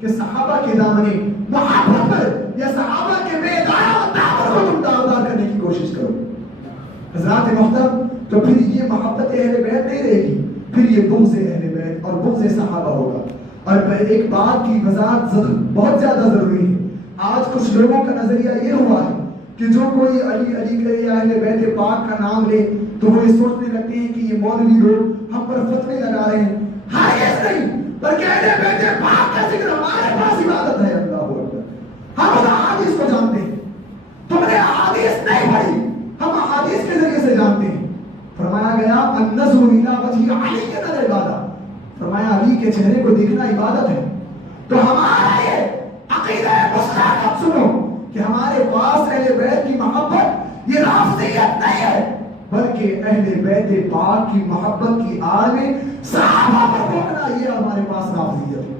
کہ صحابہ کے دامنے محبت پر یا صحابہ کے میدان دامن کو تم داغدار کرنے کی کوشش کرو. حضرات محترم، تو پھر یہ محبت اہل بیت نہیں رہے گی، پھر یہ بغض اہل بیت اور بغض صحابہ ہوگا. اور ایک بات کی وضاحت بہت زیادہ ضروری ہے. آج کچھ لوگوں کا نظریہ یہ ہوا ہے کہ جو کوئی علی علی کرے یا اہل بیت پاک کا نام لے تو وہ یہ سوچنے لگتے ہیں کہ یہ مولوی لوگ ہم پر فتوے لگا رہے ہیں. ہرگز نہیں، بلکہ اہل بیت پاک کا ذکر ہمارے پاس عبادت ہے. اللہ اکبر. ہم ان احادیث کو جانتے ہیں. تم نے احادیث نہیں پڑھی، ہم احادیث کے ذریعے سے جانتے ہیں. فرمایا گیا النظر الی وجہ علی العبادہ، فرمایا علی کے چہرے کو دیکھنا عبادت ہے. تو ہمارا یہ عقیدہ مسلم سنو کہ ہمارے پاس اہل بیت کی محبت یہ رافضیت نہیں ہے، بلکہ اہل بیت پاک کی محبت کی آڑ میں صحابہ پر روکنا یہ ہمارے پاس رافضیت ہے.